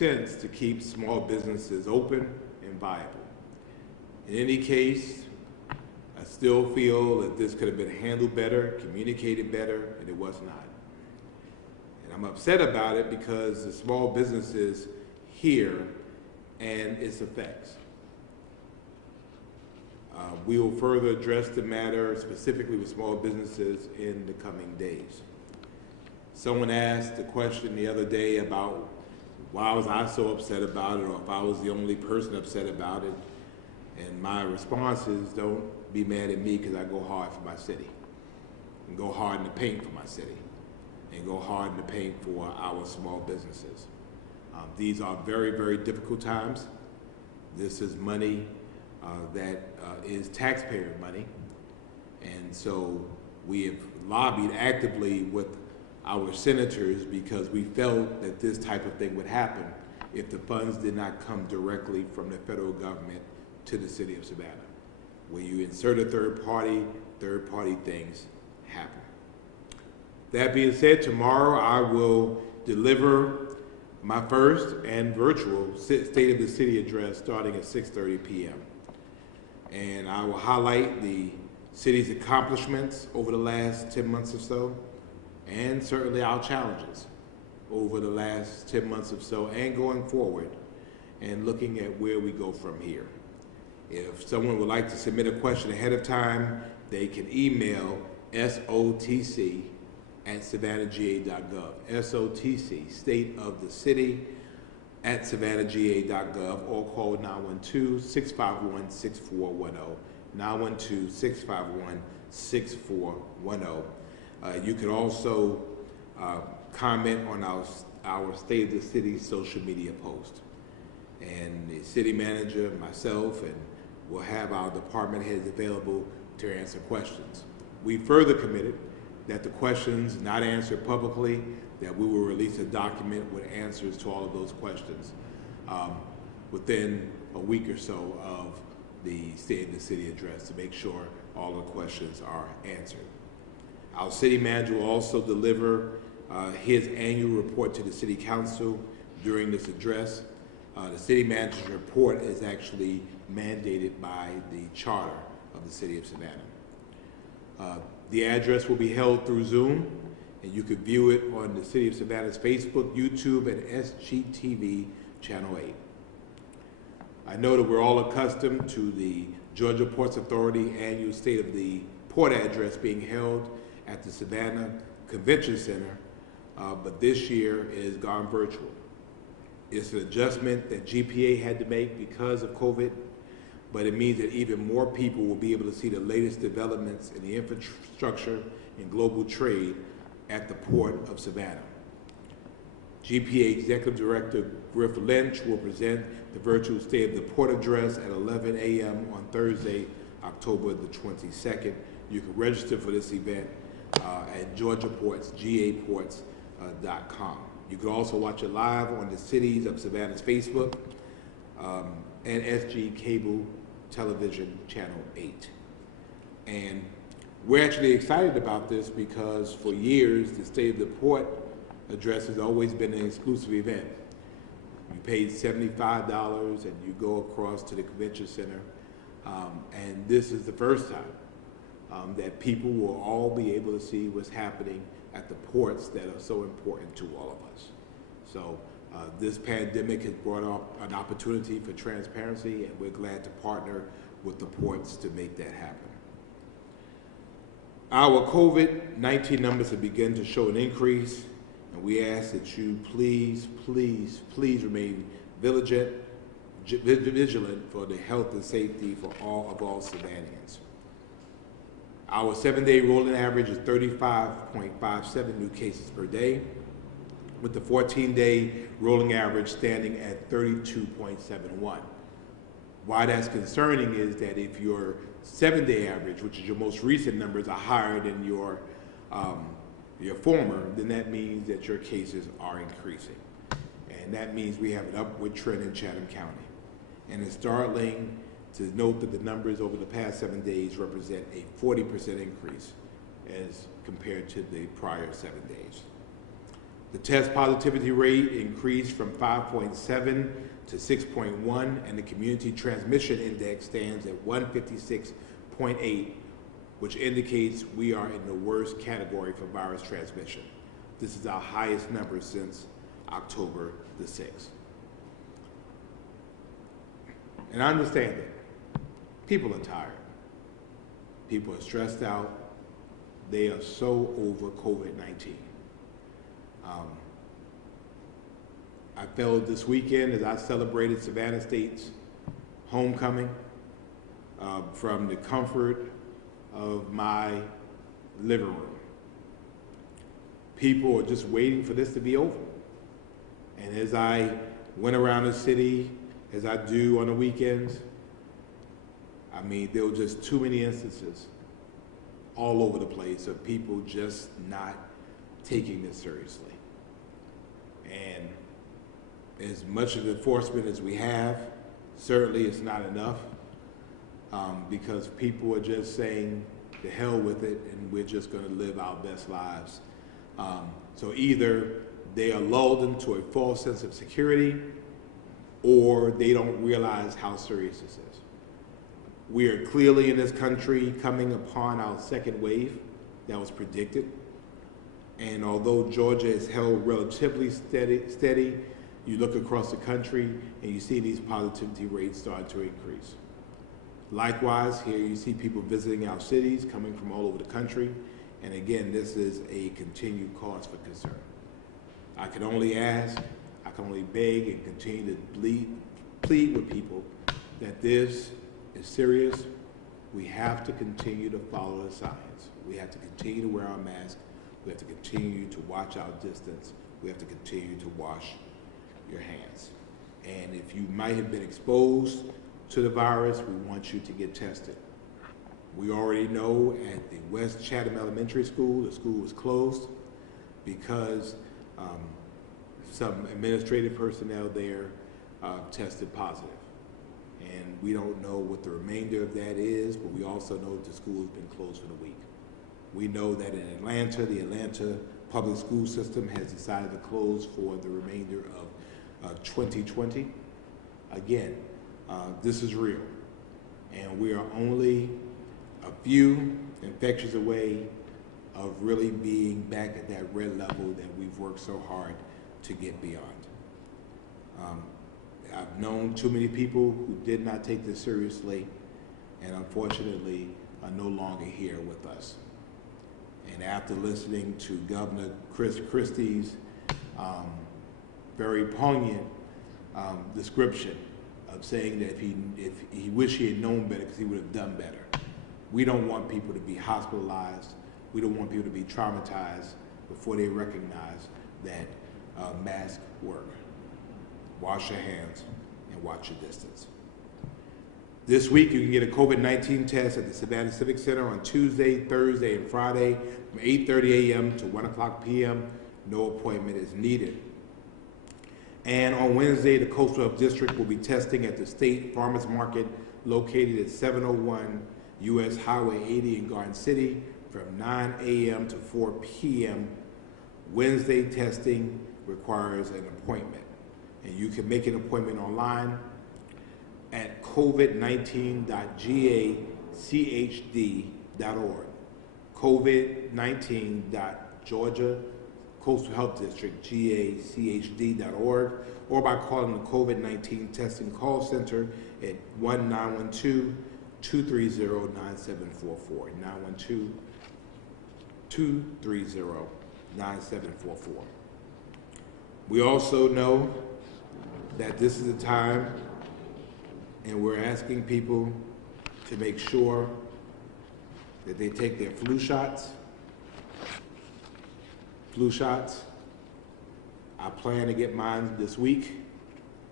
sense to keep small businesses open and viable. In any case, I still feel that this could have been handled better, communicated better, and it was not. And I'm upset about it because the small businesses here and its effects. We will further address the matter specifically with small businesses in the coming days. Someone asked a question the other day about why was I so upset about it, or if I was the only person upset about it. And my response is, don't be mad at me because I go hard for my city, and go hard in the paint for my city, and go hard in the paint for our small businesses. These are very, very difficult times. This is money that is taxpayer money. And so we have lobbied actively with our senators because we felt that this type of thing would happen if the funds did not come directly from the federal government to the city of Savannah. When you insert a third party things happen. That being said, tomorrow I will deliver my first and virtual State of the City address starting at 6:30 p.m. And I will highlight the city's accomplishments over the last 10 months or so, and certainly our challenges over the last 10 months or so and going forward, and looking at where we go from here. If someone would like to submit a question ahead of time, they can email sotc@savannahga.gov, SOTC, State of the City, @savannahga.gov, or call 912-651-6410, 912-651-6410. You can also comment on our State of the City social media post. And the city manager, myself, and we'll have our department heads available to answer questions. We further committed that the questions not answered publicly, that we will release a document with answers to all of those questions within a week or so of the State of the City address to make sure all the questions are answered. Our city manager will also deliver his annual report to the City Council during this address. The city manager's report is actually mandated by the charter of the City of Savannah. The address will be held through Zoom, and you can view it on the City of Savannah's Facebook, YouTube, and SGTV Channel 8. I know that we're all accustomed to the Georgia Ports Authority annual State of the Port address being held at the Savannah Convention Center, but this year it has gone virtual. It's an adjustment that GPA had to make because of COVID, but it means that even more people will be able to see the latest developments in the infrastructure and global trade at the Port of Savannah. GPA Executive Director Griff Lynch will present the virtual State of the Port address at 11 a.m. on Thursday, October the 22nd. You can register for this event at GeorgiaPorts.com. You can also watch it live on the Cities of Savannah's Facebook and SG Cable Television Channel 8. And we're actually excited about this because for years, the State of the Port address has always been an exclusive event. You paid $75 and you go across to the convention center. And this is the first time that people will all be able to see what's happening at the ports that are so important to all of us. So this pandemic has brought up an opportunity for transparency, and we're glad to partner with the ports to make that happen. Our COVID-19 numbers have begun to show an increase, and we ask that you please remain vigilant for the health and safety for all Savannahans. Our 7-day rolling average is 35.57 new cases per day, with the 14-day rolling average standing at 32.71. Why that's concerning is that if your 7-day average, which is your most recent numbers, are higher than your former, then that means that your cases are increasing. And that means we have an upward trend in Chatham County. And it's startling to note that the numbers over the past 7 days represent a 40% increase as compared to the prior 7 days. The test positivity rate increased from 5.7 to 6.1, and the community transmission index stands at 156.8, which indicates we are in the worst category for virus transmission. This is our highest number since October the 6th. And I understand it. People are tired. People are stressed out. They are so over COVID-19. I felt this weekend as I celebrated Savannah State's homecoming from the comfort of my living room. People are just waiting for this to be over. And as I went around the city, as I do on the weekends, I mean, there were just too many instances all over the place of people just not taking this seriously. And as much of enforcement as we have, certainly it's not enough because people are just saying, the hell with it, and we're just going to live our best lives. So either they are lulled into a false sense of security, or they don't realize how serious this is. We are clearly in this country coming upon our second wave that was predicted. And although Georgia has held relatively steady, you look across the country and you see these positivity rates start to increase. Likewise, here you see people visiting our cities, coming from all over the country. And again, this is a continued cause for concern. I can only ask, I can only beg and continue to plead with people that this is serious. We have to continue to follow the science. We have to continue to wear our masks. We have to continue to watch our distance. We have to continue to wash your hands. And if you might have been exposed to the virus, we want you to get tested. We already know at the West Chatham Elementary School, the school was closed because some administrative personnel there tested positive. And we don't know what the remainder of that is, but we also know that the school has been closed for the week. We know that in Atlanta, the Atlanta public school system has decided to close for the remainder of 2020. Again, this is real. And we are only a few infections away of really being back at that red level that we've worked so hard to get beyond. I've known too many people who did not take this seriously and unfortunately are no longer here with us. And after listening to Governor Chris Christie's very poignant description of saying that if he wished he had known better because he would have done better. We don't want people to be hospitalized. We don't want people to be traumatized before they recognize that masks work. Wash your hands and watch your distance. This week, you can get a COVID-19 test at the Savannah Civic Center on Tuesday, Thursday, and Friday from 8:30 a.m. to 1 o'clock p.m. No appointment is needed. And on Wednesday, the Coastal Health District will be testing at the State Farmers Market located at 701 U.S. Highway 80 in Garden City from 9 a.m. to 4 p.m. Wednesday testing requires an appointment. And you can make an appointment online at covid19.gachd.org, covid19.Georgia Coastal Health District, gachd.org, or by calling the COVID-19 testing call center at 1-912-230-9744, 912-230-9744. We also know that this is a time and we're asking people to make sure that they take their flu shots. I plan to get mine this week,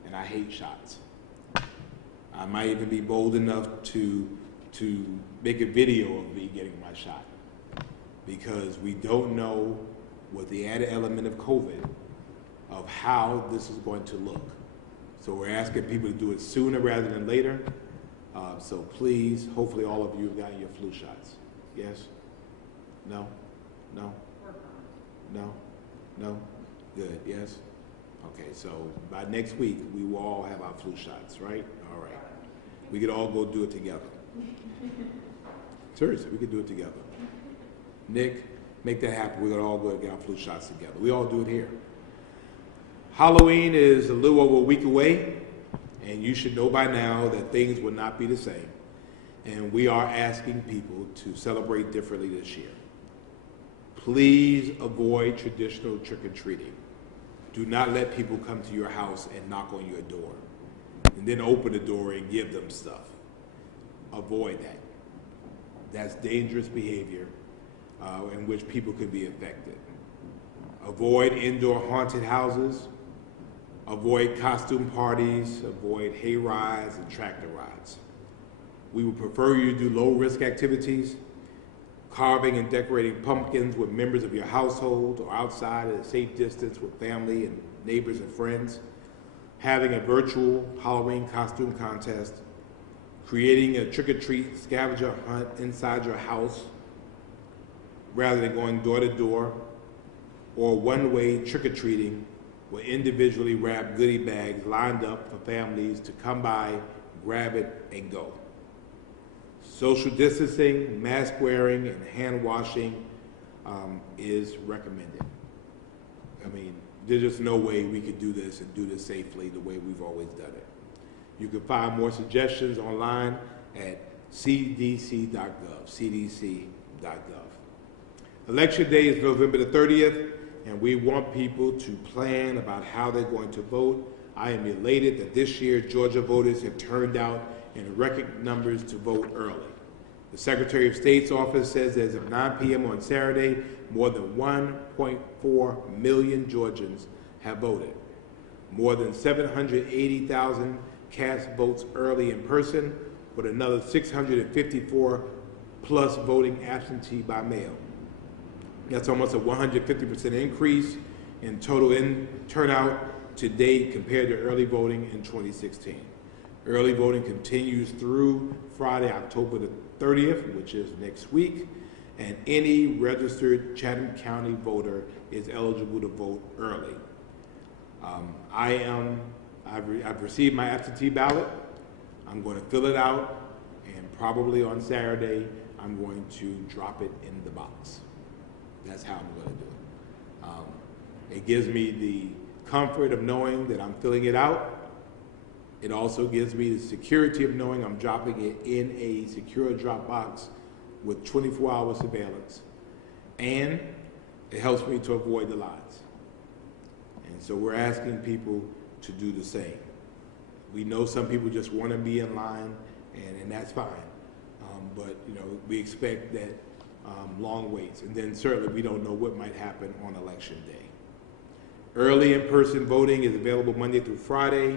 and I hate shots. I might even be bold enough to make a video of me getting my shot because we don't know what the added element of COVID, of how this is going to look. So we're asking people to do it sooner rather than later. So please, hopefully all of you have gotten your flu shots. Yes? No? No? No? No? Good, yes? Okay, so by next week, we will all have our flu shots, right? All right. We could all go do it together. Seriously, we could do it together. Nick, make that happen. We're gonna all go get our flu shots together. We all do it here. Halloween is a little over a week away, and you should know by now that things will not be the same. And we are asking people to celebrate differently this year. Please avoid traditional trick-or-treating. Do not let people come to your house and knock on your door and then open the door and give them stuff. Avoid that. That's dangerous behavior in which people could be affected. Avoid indoor haunted houses. Avoid costume parties. Avoid hay rides and tractor rides. We would prefer you do low-risk activities, carving and decorating pumpkins with members of your household or outside at a safe distance with family and neighbors and friends, having a virtual Halloween costume contest, creating a trick-or-treat scavenger hunt inside your house rather than going door to door, or one-way trick-or-treating with individually wrapped goodie bags lined up for families to come by, grab it, and go. Social distancing, mask wearing, and hand washing is recommended. I mean, there's just no way we could do this and do this safely the way we've always done it. You can find more suggestions online at cdc.gov, cdc.gov. Election day is November the 30th, and we want people to plan about how they're going to vote. I am elated that this year Georgia voters have turned out in record numbers to vote early. The Secretary of State's office says as of 9 p.m. on Saturday, more than 1.4 million Georgians have voted. More than 780,000 cast votes early in person, with another 654 plus voting absentee by mail. That's almost a 150% increase in total turnout to date compared to early voting in 2016. Early voting continues through Friday, October the 30th, which is next week, and any registered Chatham County voter is eligible to vote early. I've received my absentee ballot. I'm going to fill it out, and probably on Saturday, I'm going to drop it in the box. That's how I'm going to do it. It gives me the comfort of knowing that I'm filling it out. It also gives me the security of knowing I'm dropping it in a secure drop box with 24-hour surveillance. And it helps me to avoid the lines. And so we're asking people to do the same. We know some people just want to be in line, and that's fine. But you know, we expect that long waits. And then certainly we don't know what might happen on Election Day. Early in-person voting is available Monday through Friday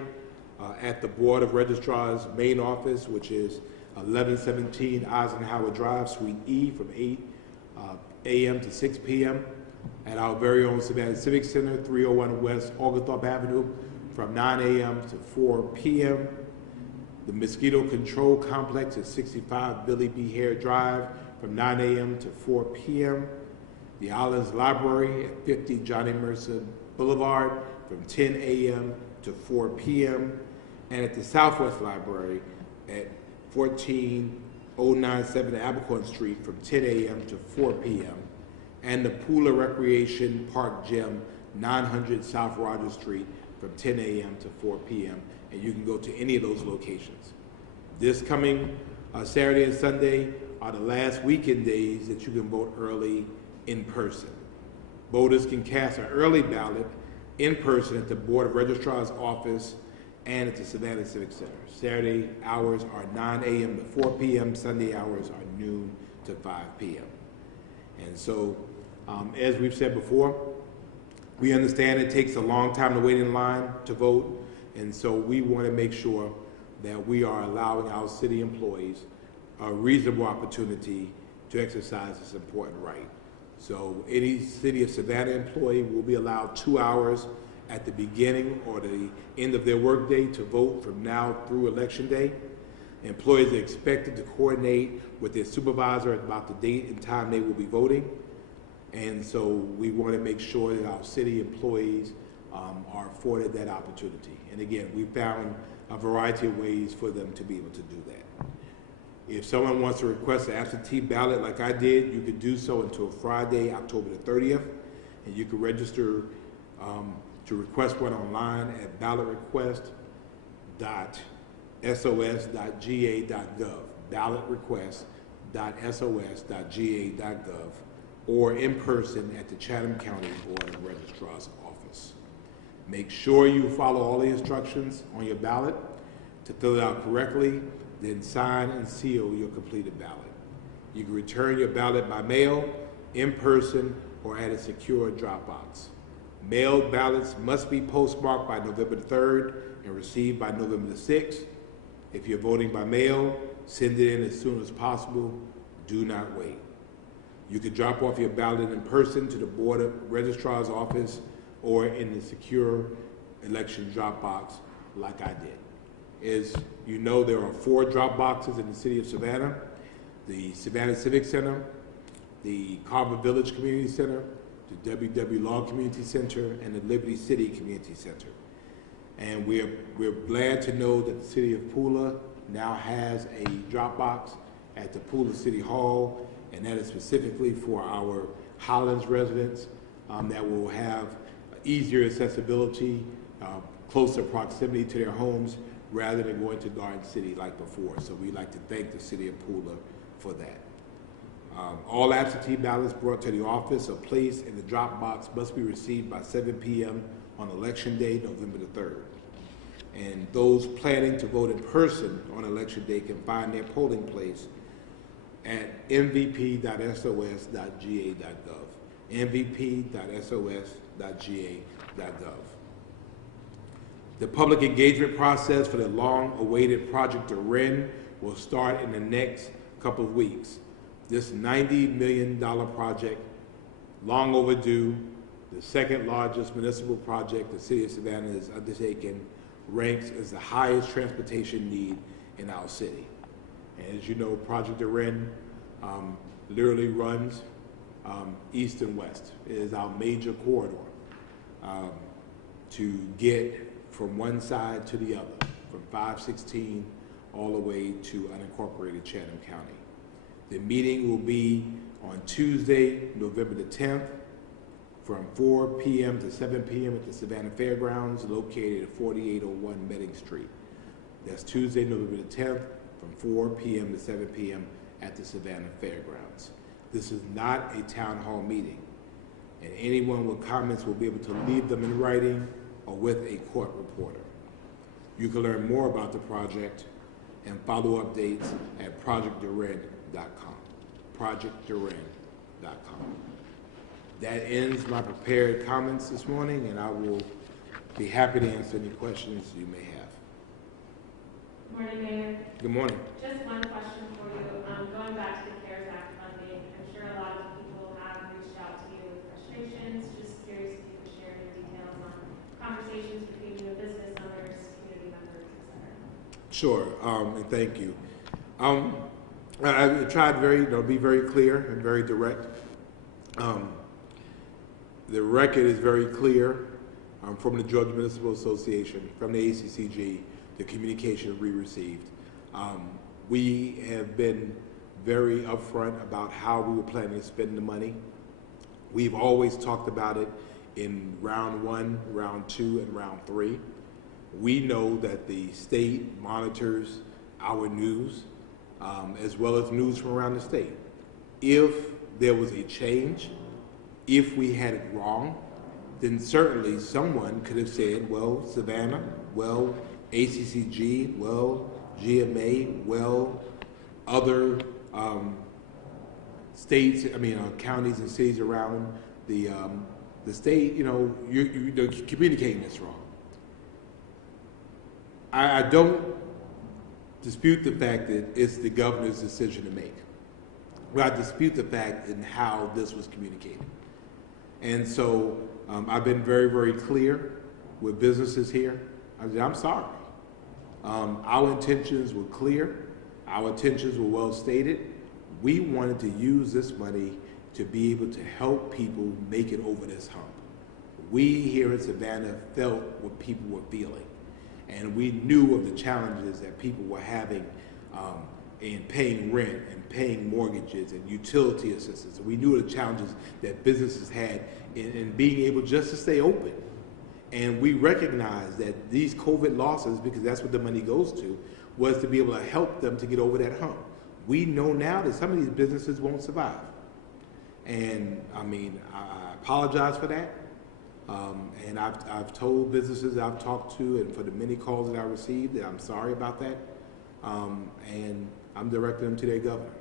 at the Board of Registrars' main office, which is 1117 Eisenhower Drive, Suite E, from 8 a.m. to 6 p.m. At our very own Savannah Civic Center, 301 West Oglethorpe Avenue, from 9 a.m. to 4 p.m. The Mosquito Control Complex at 65 Billy B. Hare Drive, from 9 a.m. to 4 p.m. The Islands Library at 50 Johnny Mercer Boulevard, from 10 a.m. to 4 p.m. And at the Southwest Library at 14097 Abercorn Street, from 10 a.m. to 4 p.m. And the Pooler Recreation Park Gym, 900 South Rogers Street, from 10 a.m. to 4 p.m. And you can go to any of those locations. This coming Saturday and Sunday are the last weekend days that you can vote early in person. Voters can cast an early ballot in person at the Board of Registrars' office and at the Savannah Civic Center. Saturday hours are 9 a.m. to 4 p.m. Sunday hours are noon to 5 p.m. And so, as we've said before, we understand it takes a long time to wait in line to vote, and so we want to make sure that we are allowing our city employees a reasonable opportunity to exercise this important right. So any City of Savannah employee will be allowed 2 hours at the beginning or the end of their workday to vote from now through Election Day. Employees are expected to coordinate with their supervisor about the date and time they will be voting. And so we want to make sure that our city employees are afforded that opportunity. And again, we found a variety of ways for them to be able to do that. If someone wants to request an absentee ballot like I did, you could do so until Friday, October the 30th, and you can register to request one online at ballotrequest.sos.ga.gov, ballotrequest.sos.ga.gov, or in person at the Chatham County Board of Registrar's office. Make sure you follow all the instructions on your ballot to fill it out correctly, then sign and seal your completed ballot. You can return your ballot by mail, in person, or at a secure drop box. Mailed ballots must be postmarked by November the 3rd and received by November the 6th. If you're voting by mail, send it in as soon as possible. Do not wait. You can drop off your ballot in person to the Board of Registrar's office or in the secure election drop box like I did. As you know, there are 4 drop boxes in the city of Savannah: the Savannah Civic Center, the Carver Village Community Center, the WW Law Community Center, and the Liberty City Community Center. And we're glad to know that the city of Pooler now has a drop box at the Pooler City Hall, and that is specifically for our Highlands residents that will have easier accessibility, closer proximity to their homes, rather than going to Garden City like before. So we'd like to thank the city of Pooler for that. All absentee ballots brought to the office or placed in the drop box must be received by 7 p.m. on Election Day, November the 3rd. And those planning to vote in person on Election Day can find their polling place at mvp.sos.ga.gov, mvp.sos.ga.gov. The public engagement process for the long-awaited Project Iren will start in the next couple of weeks. This $90 million project, long overdue, the second largest municipal project the city of Savannah has undertaken, ranks as the highest transportation need in our city. And as you know, Project Iren literally runs east and west. It is our major corridor to get from one side to the other, from 516 all the way to unincorporated Chatham County. The meeting will be on Tuesday, November the 10th, from 4 p.m. to 7 p.m. at the Savannah Fairgrounds, located at 4801 Medding Street. That's Tuesday, November the 10th, from 4 p.m. to 7 p.m. at the Savannah Fairgrounds. This is not a town hall meeting, and anyone with comments will be able to leave them in writing or with a court reporter. You can learn more about the project and follow updates at projectiren.com, projectiren.com. That ends my prepared comments this morning, and I will be happy to answer any questions you may have. Good morning, Mayor. Good morning. Just one question for you. Going back to the CARES Act funding, I'm sure a lot of people have reached out to you with frustrations. Just curious if you could share any details on conversations between you and business owners, community members, et cetera. Sure, and thank you. I tried be very clear and very direct. The record is very clear from the Georgia Municipal Association, from the ACCG, the communication we received. We have been very upfront about how we were planning to spend the money. We've always talked about it in round 1, round 2, and round 3. We know that the state monitors our news, as well as news from around the state. If there was a change, if we had it wrong, then certainly someone could have said, well, Savannah, well, ACCG, well, GMA, well, other states, counties and cities around the state, you're communicating this wrong. I don't dispute the fact that it's the governor's decision to make. But I dispute the fact in how this was communicated. And so I've been very, very clear with businesses here. I'm sorry. Our intentions were clear. Our intentions were well stated. We wanted to use this money to be able to help people make it over this hump. We here in Savannah felt what people were feeling, and we knew of the challenges that people were having in paying rent and paying mortgages and utility assistance. We knew of the challenges that businesses had in being able just to stay open. And we recognized that these COVID losses, because that's what the money goes to, was to be able to help them to get over that hump. We know now that some of these businesses won't survive. And I mean, I apologize for that. And I've told businesses I've talked to, and for the many calls that I received, that I'm sorry about that. And I'm directing them to their governor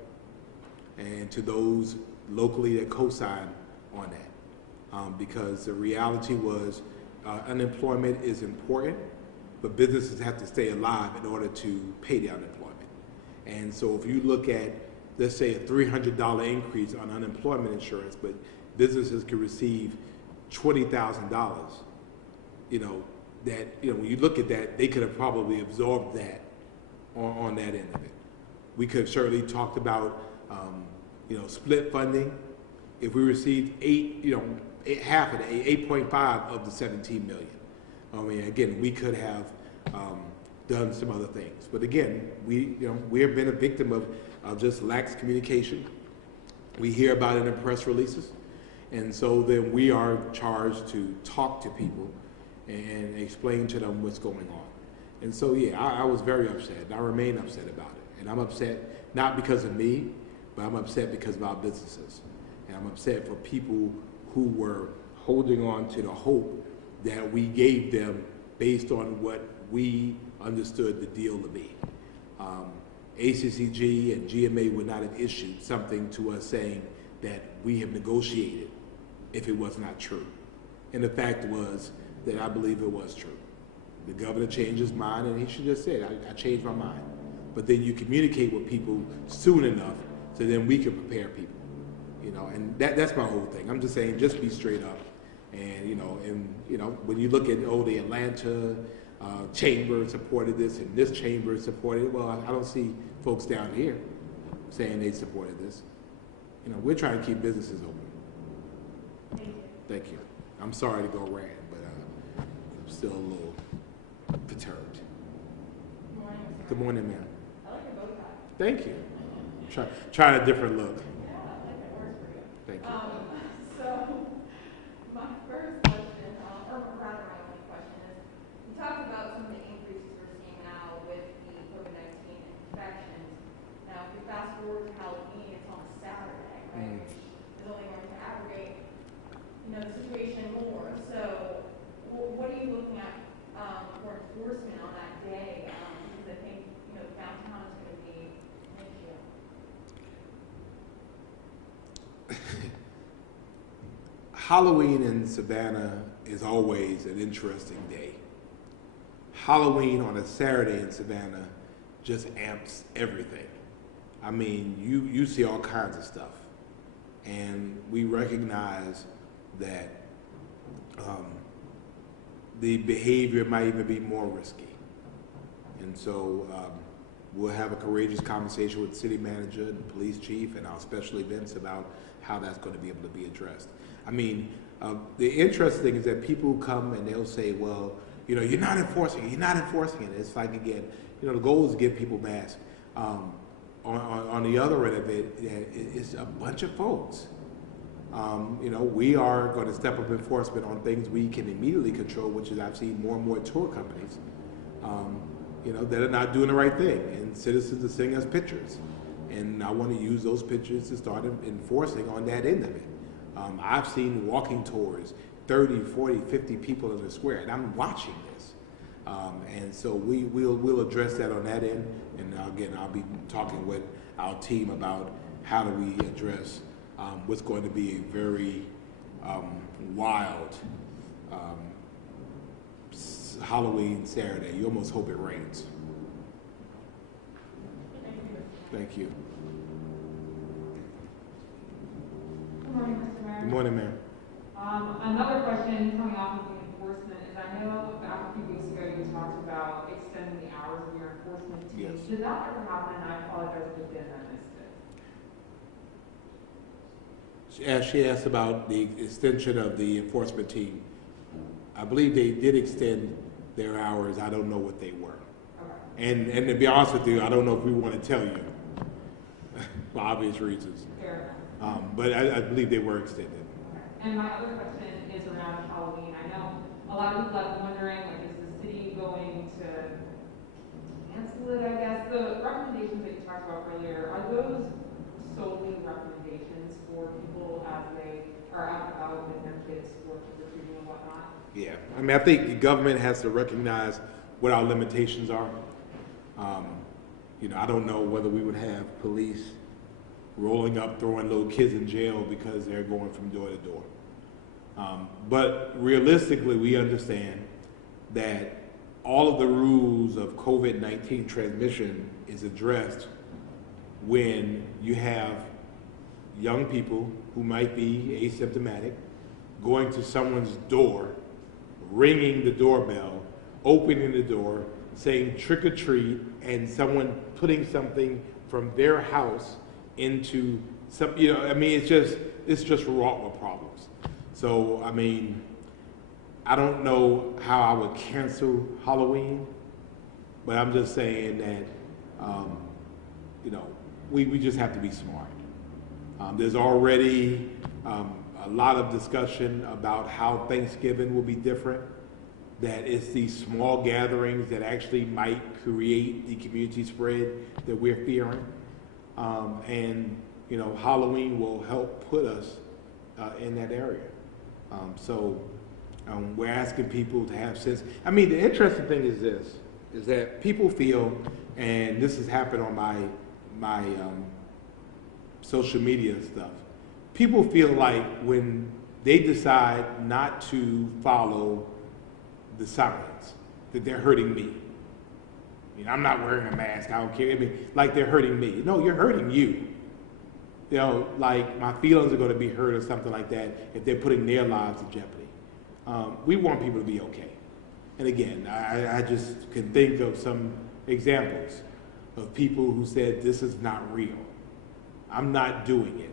and to those locally that co-sign on that. Because the reality was unemployment is important, but businesses have to stay alive in order to pay the unemployment. And so if you look at, let's say, a $300 increase on unemployment insurance, but businesses can receive $20,000, when you look at that, they could have probably absorbed that on that end of it. We could have certainly talked about, split funding. If we received half of the 8.5 of the 17 million. I mean, again, we could have done some other things. But again, we have been a victim of just lax communication. We hear about it in press releases. And so then we are charged to talk to people and explain to them what's going on. And so, yeah, I was very upset. And I remain upset about it. And I'm upset not because of me, but I'm upset because of our businesses. And I'm upset for people who were holding on to the hope that we gave them based on what we understood the deal to be. ACCG and GMA would not have issued something to us saying that we have negotiated if it was not true. And the fact was that I believe it was true. The governor changed his mind, and he should just say, I changed my mind. But then you communicate with people soon enough so then we can prepare people. And that's my whole thing. I'm just saying, just be straight up. And, when you look at, the Atlanta chamber supported this and this chamber supported it, well, I don't see folks down here saying they supported this. We're trying to keep businesses open. Thank you. I'm sorry to go rant, but I'm still a little perturbed. Good morning, Mr. Good morning, ma'am. I like your bow tie. Thank you. Trying a different look. Yeah, I think that works for you. Thank you. So, my first question, or rather my only question is, you talked about some of the increases we're seeing now with the COVID-19 infections. Now, if we fast forward to Halloween, it's on a Saturday, right? Which is only going to aggravate, the situation more. So, what are you looking at for enforcement on that day? Because I think, downtown is going to be an issue. Halloween in Savannah is always an interesting day. Halloween on a Saturday in Savannah just amps everything. I mean, you see all kinds of stuff. And we recognize that the behavior might even be more risky. And so we'll have a courageous conversation with the city manager and the police chief and our special events about how that's going to be able to be addressed. I mean, the interesting thing is that people come and they'll say, well, you're not enforcing it, It's like, again, the goal is to give people masks. On the other end of it, it's a bunch of folks. We are going to step up enforcement on things we can immediately control, which is I've seen more and more tour companies, that are not doing the right thing, and citizens are sending us pictures. And I want to use those pictures to start enforcing on that end of it. I've seen walking tours, 30, 40, 50 people in the square, and I'm watching this. And so we'll address that on that end. And again, I'll be talking with our team about how do we address what's going to be a very wild Halloween Saturday. You almost hope it rains. Thank you. Good morning, Mr. Mayor. Good morning, ma'am. Another question coming off of the enforcement is, I know a few weeks ago you talked about extending the hours of your enforcement team. Yes. Did that ever happen? And I apologize if it didn't, I missed it. She asked about the extension of the enforcement team. I believe they did extend their hours. I don't know what they were. Okay. And to be honest with you, I don't know if we want to tell you for obvious reasons. Fair enough. But I believe they were extended. Okay. And my other question is around Halloween. I know a lot of people have been wondering, like, is the city going to cancel it, I guess? The recommendations that you talked about earlier, are those solely recommendations for people as they are out and about with their kids for trick-or-treating and whatnot? Yeah, I mean, I think the government has to recognize what our limitations are. I don't know whether we would have police rolling up, throwing little kids in jail because they're going from door to door. But realistically, we understand that all of the rules of COVID-19 transmission is addressed when you have young people who might be asymptomatic going to someone's door, ringing the doorbell, opening the door, saying trick or treat, and someone putting something from their house into some, it's just wrought with problems. So, I mean, I don't know how I would cancel Halloween, but I'm just saying that, we just have to be smart. There's already a lot of discussion about how Thanksgiving will be different, that it's these small gatherings that actually might create the community spread that we're fearing. Halloween will help put us in that area. We're asking people to have sense. I mean, the interesting thing is this, is that people feel, and this has happened on my social media stuff, people feel like when they decide not to follow the signs, that they're hurting me. I'm not wearing a mask, I don't care. Like they're hurting me. No, you're hurting you. Like my feelings are going to be hurt or something like that if they're putting their lives in jeopardy. We want people to be okay. And again, I just can think of some examples of people who said, this is not real. I'm not doing it.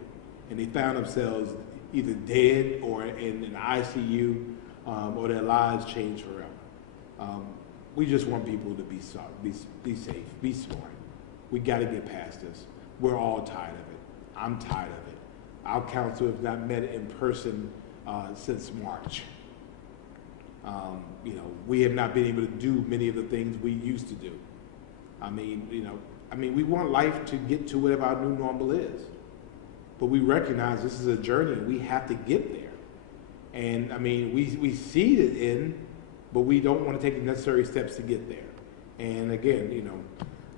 And they found themselves either dead or in an ICU or their lives changed forever. We just want people to be safe, be smart. We got to get past this. We're all tired of it. I'm tired of it. Our council has not met in person since March. We have not been able to do many of the things we used to do. We want life to get to whatever our new normal is. But we recognize this is a journey. We have to get there. And we see it in, but we don't want to take the necessary steps to get there. And again,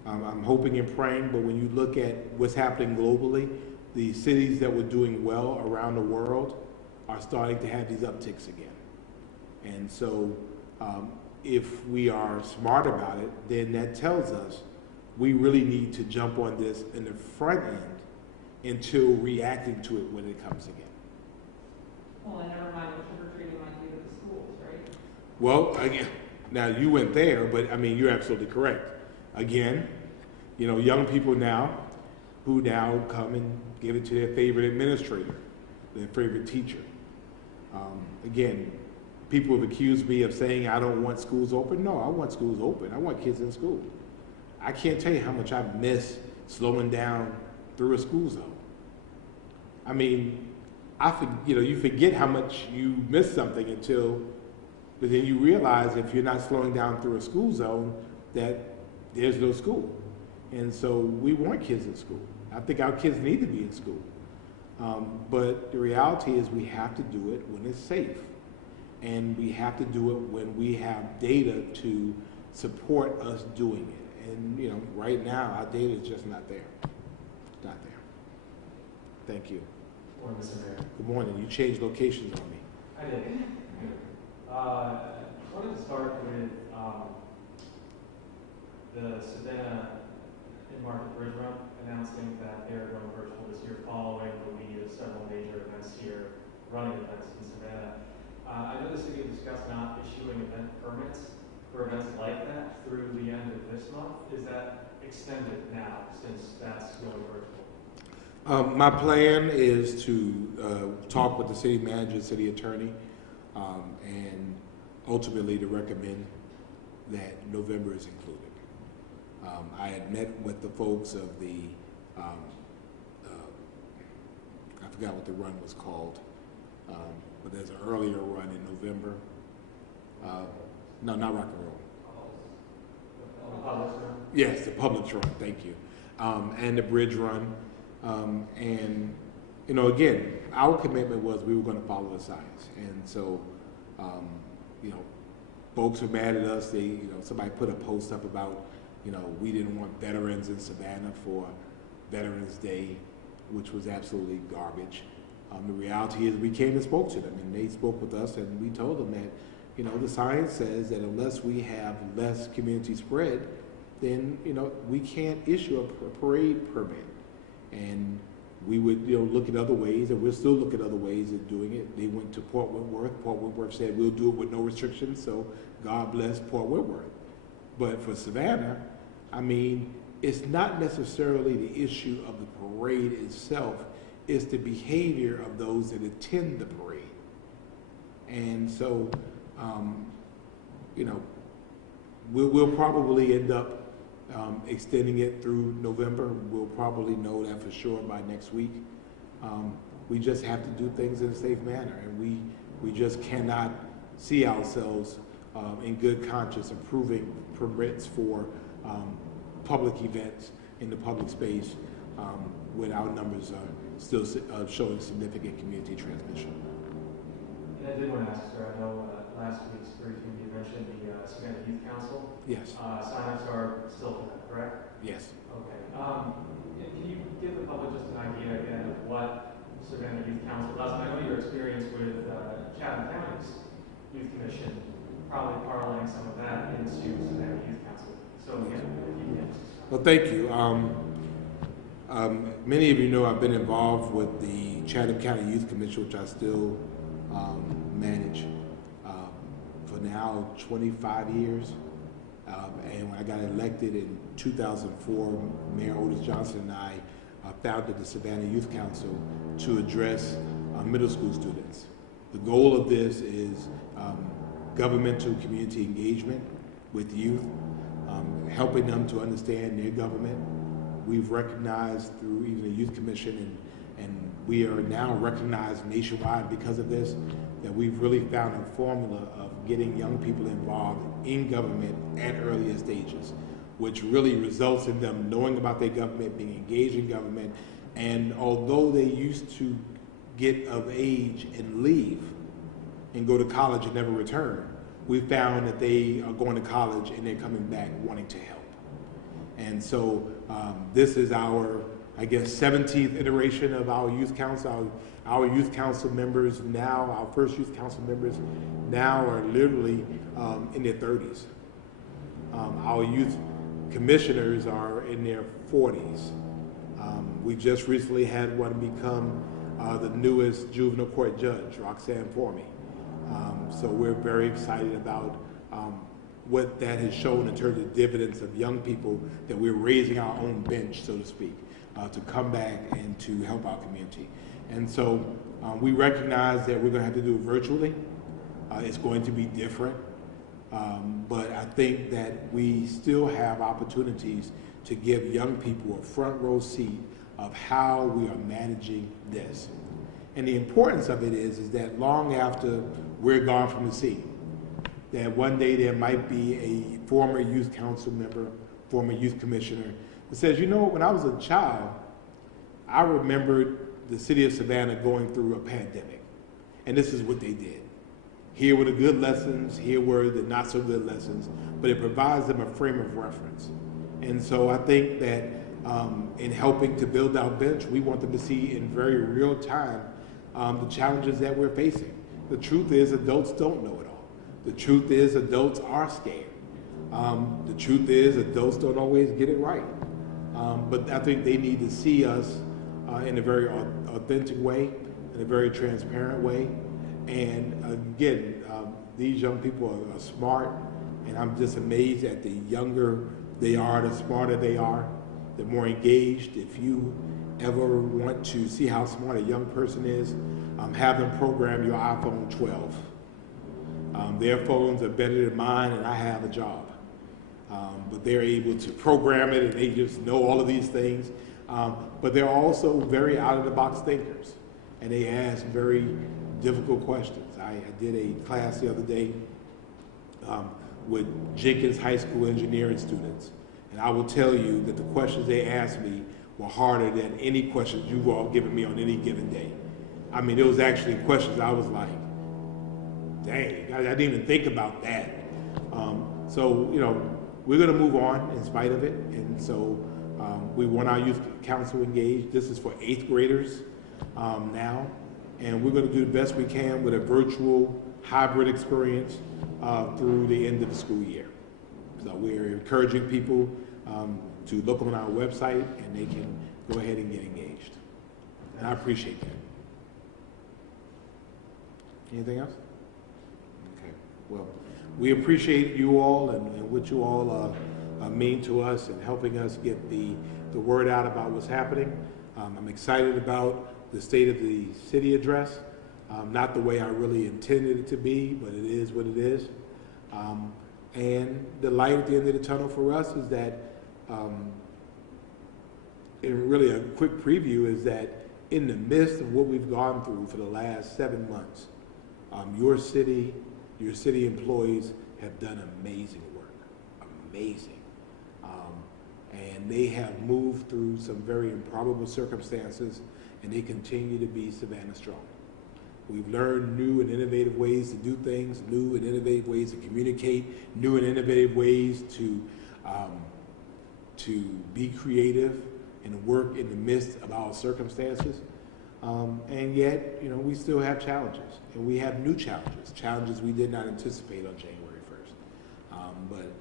I'm hoping and praying, but when you look at what's happening globally, the cities that were doing well around the world are starting to have these upticks again. And so if we are smart about it, then that tells us we really need to jump on this in the front end until reacting to it when it comes again. Well, and never mind what trick-or-treating might do to the schools, right? Well, again, now you went there, but you're absolutely correct. Again, young people now who now come and give it to their favorite administrator, their favorite teacher. Again, people have accused me of saying I don't want schools open. No, I want schools open. I want kids in school. I can't tell you how much I miss slowing down through a school zone. You forget how much you miss something but then you realize if you're not slowing down through a school zone, that there's no school. And so we want kids in school. I think our kids need to be in school. But the reality is we have to do it when it's safe. And we have to do it when we have data to support us doing it. And, right now, our data is just not there. It's not there. Thank you. Good morning, Mr. Mayor. Good morning. You changed locations on me. I did. I wanted to start with the Savannah in-market bridge run announcing that they're going virtual this year following the lead of several major events here, running events in Savannah. I know the city discussed not issuing event permits for events like that through the end of this month. Is that extended now since that's going virtual? My plan is to talk with the city manager, city attorney, and ultimately to recommend that November is included. I had met with the folks of the, I forgot what the run was called, but there's an earlier run in November. No, not Rock and Roll. Yes, the Publix run, thank you. And the Bridge run. And, you know, again, our commitment was we were going to follow the science. And so, you know, folks were mad at us. They, you know, somebody put a post up about, you know, we didn't want veterans in Savannah for Veterans Day, which was absolutely garbage. The reality is we came and spoke to them, and they spoke with us, and we told them that, you know, the science says that unless we have less community spread, then, you know, we can't issue a parade permit. And we would, you know, look at other ways, and we'll still look at other ways of doing it. They went to Port Wentworth. Port Wentworth said, we'll do it with no restrictions, so God bless Port Wentworth. But for Savannah, I mean, it's not necessarily the issue of the parade itself, it's the behavior of those that attend the parade. And so, you know, we'll probably end up extending it through November. We'll probably know that for sure by next week. We just have to do things in a safe manner, and we just cannot see ourselves in good conscience approving permits for public events in the public space when our numbers are still showing significant community transmission. And I did want to ask, sir, I know last week's briefing you mentioned the Savannah Youth Council. Yes. Sign-ups are still for that, correct? Yes. Okay. Can you give the public just an idea again of what Savannah Youth Council does? And I know your experience with Chatham County's Youth Commission, probably parlaying some of that into Savannah Youth Council. So again, if you can. Well, thank you. Many of you know I've been involved with the Chatham County Youth Commission, which I still manage for now 25 years. And when I got elected in 2004, Mayor Van Johnson and I founded the Savannah Youth Council to address middle school students. The goal of this is governmental community engagement with youth, helping them to understand their government. We've recognized through even the Youth Commission, and we are now recognized nationwide because of this, that we've really found a formula of getting young people involved in government at earlier stages, which really results in them knowing about their government, being engaged in government, and although they used to get of age and leave and go to college and never return, we found that they are going to college and they're coming back wanting to help. And so this is our, I guess, 17th iteration of our youth council. Our youth council members now, our first youth council members now are literally in their 30s. Our youth commissioners are in their 40s. We just recently had one become the newest juvenile court judge, Roxanne Formey. So we're very excited about what that has shown in terms of dividends of young people, that we're raising our own bench, so to speak, to come back and to help our community. And so we recognize that we're going to have to do it virtually. It's going to be different, but I think that we still have opportunities to give young people a front row seat of how we are managing this. And the importance of it is that long after we're gone from the scene, that one day there might be a former youth council member, former youth commissioner, that says, you know, when I was a child, I remembered the city of Savannah going through a pandemic, and this is what they did. Here were the good lessons, here were the not so good lessons, but it provides them a frame of reference. And so I think that in helping to build our bench, we want them to see in very real time the challenges that we're facing. The truth is adults don't know it all. The truth is adults are scared. The truth is adults don't always get it right. But I think they need to see us in a very authentic way, in a very transparent way. And again, these young people are smart, and I'm just amazed at the younger they are, the smarter they are. they're more engaged. If you ever want to see how smart a young person is, have them program your iPhone 12. Their phones are better than mine, and I have a job. But they're able to program it, and they just know all of these things. But they're also very out-of-the-box thinkers, and they ask very difficult questions. I did a class the other day with Jenkins High School engineering students, and I will tell you that the questions they asked me were harder than any questions you've all given me on any given day. I mean, there was actually questions I was like, dang, I didn't even think about that. So, you know, we're going to move on in spite of it, and so we want our youth council engaged. This is for 8th graders now, and we're going to do the best we can with a virtual hybrid experience through the end of the school year. So we're encouraging people to look on our website, and they can go ahead and get engaged. And I appreciate that. Anything else? Okay. Well, we appreciate you all and what you all mean to us and helping us get the word out about what's happening. I'm excited about the State of the City address. Not the way I really intended it to be, but it is what it is. And the light at the end of the tunnel for us is that, and really a quick preview is that in the midst of what we've gone through for the last 7 months, your city employees have done amazing work, amazing. And they have moved through some very improbable circumstances, and they continue to be Savannah strong. We've learned new and innovative ways to do things, new and innovative ways to communicate, new and innovative ways to be creative and work in the midst of our circumstances. And yet, you know, we still have challenges, and we have new challenges we did not anticipate on January 1st. But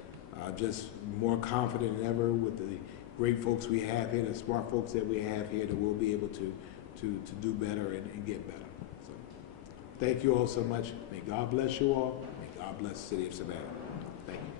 just more confident than ever with the great folks we have here, the smart folks that we have here, that we'll be able to do better and get better. So thank you all so much. May God bless you all. May God bless the city of Savannah. Thank you.